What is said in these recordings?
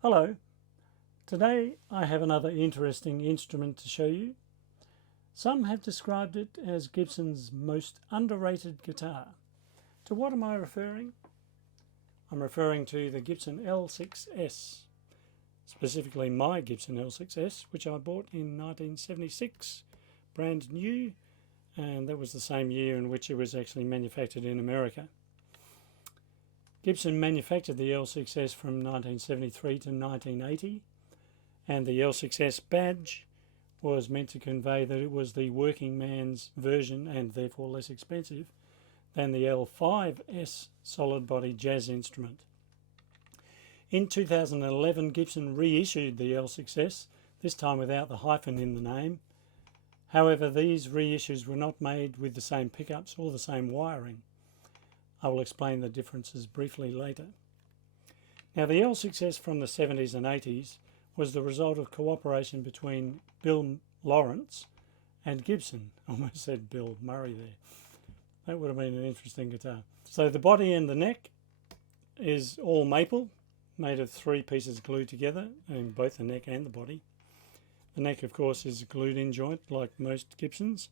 Hello, today I have another interesting instrument to show you. Some have described it as Gibson's most underrated guitar. To what am I referring? I'm referring to the Gibson L6S, specifically my Gibson L6S, which I bought in 1976, brand new, and that was the same year in which it was actually manufactured in America. Gibson manufactured the L6S from 1973 to 1980, and the L6S badge was meant to convey that it was the working man's version and therefore less expensive than the L5S solid body jazz instrument. In 2011, Gibson reissued the L6S, this time without the hyphen in the name. However, these reissues were not made with the same pickups or the same wiring. I will explain the differences briefly later. Now, the L6S from the 70s and 80s was the result of cooperation between Bill Lawrence and Gibson. I almost said Bill Murray there. That would have been an interesting guitar. So the body and the neck is all maple, made of 3 pieces glued together, in both the neck and the body. The neck, of course, is a glued-in joint like most Gibsons.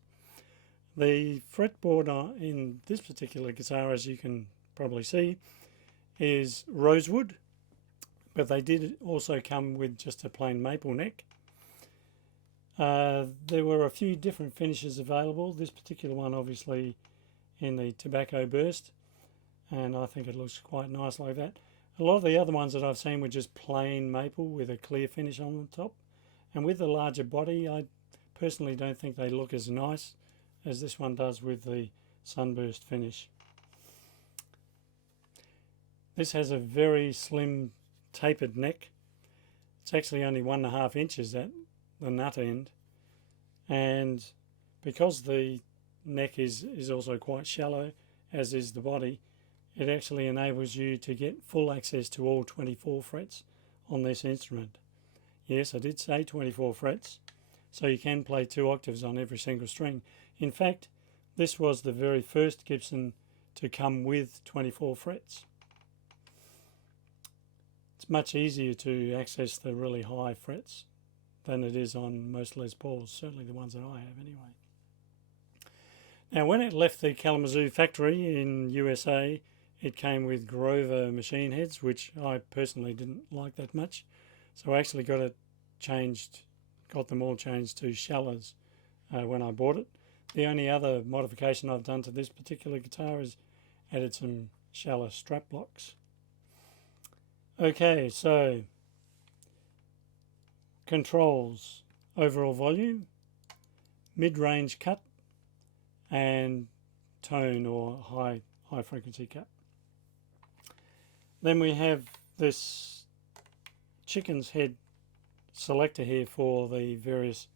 The fretboard in this particular guitar, as you can probably see, is rosewood, but they did also come with just a plain maple neck. There were a few different finishes available. This particular one obviously in the tobacco burst, and I think it looks quite nice like that. A lot of the other ones that I've seen were just plain maple with a clear finish on the top, and with the larger body I personally don't think they look as nice as this one does with the sunburst finish. This has a very slim tapered neck. It's actually only 1.5 inches at the nut end, and because the neck is also quite shallow, as is the body, it actually enables you to get full access to all 24 frets on this instrument. Yes, I did say 24 frets, so you can play 2 octaves on every single string. In fact, this was the very first Gibson to come with 24 frets. It's much easier to access the really high frets than it is on most Les Pauls, certainly the ones that I have anyway. Now, when it left the Kalamazoo factory in USA, it came with Grover machine heads, which I personally didn't like that much, so I actually got them all changed to Shallas when I bought it. The only other modification I've done to this particular guitar is added some Shalla strap blocks. Okay, so controls: overall volume, mid-range cut, and tone or high frequency cut. Then we have this chicken's head selector here for the various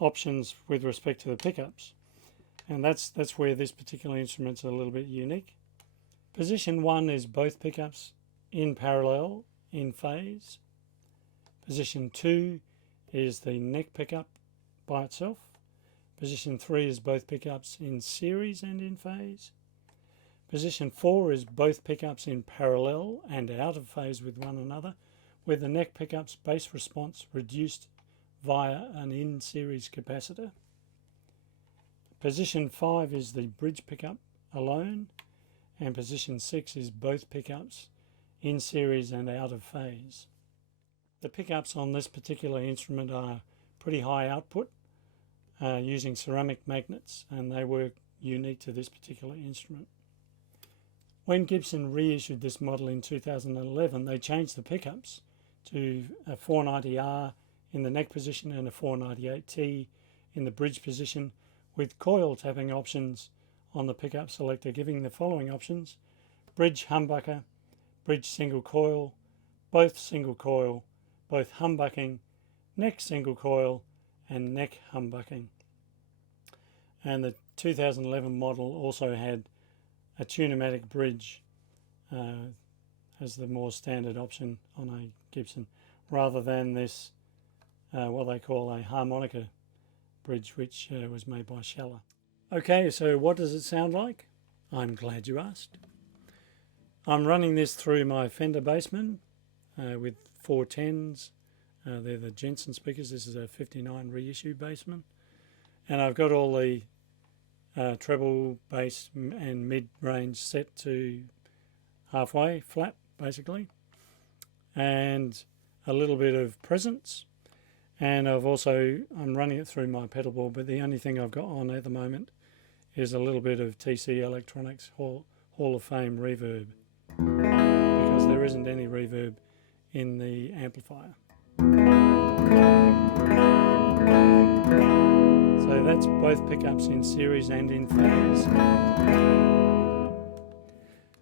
options with respect to the pickups, and that's where this particular instrument's a little bit unique. Position 1 is both pickups in parallel in phase. Position 2 is the neck pickup by itself. Position 3 is both pickups in series and in phase. Position 4 is both pickups in parallel and out of phase with one another, with the neck pickup's bass response reduced via an in-series capacitor. Position 5 is the bridge pickup alone, and position 6 is both pickups in series and out of phase. The pickups on this particular instrument are pretty high output, using ceramic magnets, and they were unique to this particular instrument. When Gibson reissued this model in 2011, they changed the pickups to a 490R in the neck position and a 498T in the bridge position, with coil tapping options on the pickup selector, giving the following options: bridge humbucker, bridge single coil, both single coil, both humbucking, neck single coil, and neck humbucking. And the 2011 model also had a tune-o-matic bridge as the more standard option on a Gibson, rather than this what they call a harmonica bridge, which was made by Shalla. Okay, so what does it sound like? I'm glad you asked. I'm running this through my Fender Bassman with 410s. They're the Jensen speakers. This is a 59 reissue Bassman. And I've got all the treble, bass and mid-range set to halfway, flat basically. And a little bit of presence. And I'm running it through my pedal board, but the only thing I've got on at the moment is a little bit of TC Electronics Hall of Fame reverb, because there isn't any reverb in the amplifier. So that's both pickups in series and in phase.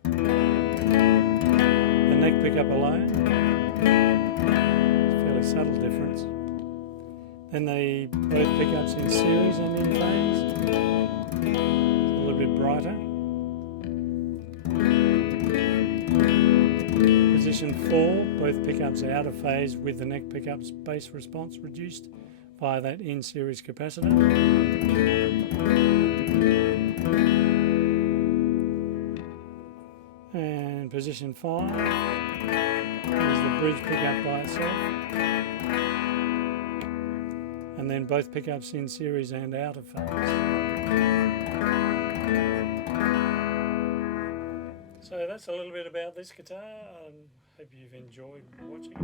The neck pickup alone, fairly subtle difference. Then both pickups in series and in phase, a little bit brighter. Position 4, both pickups out of phase with the neck pickup's bass response reduced via that in-series capacitor. And position 5 is the bridge pickup by itself. And then both pickups in series and out of phase. So that's a little bit about this guitar. I hope you've enjoyed watching it.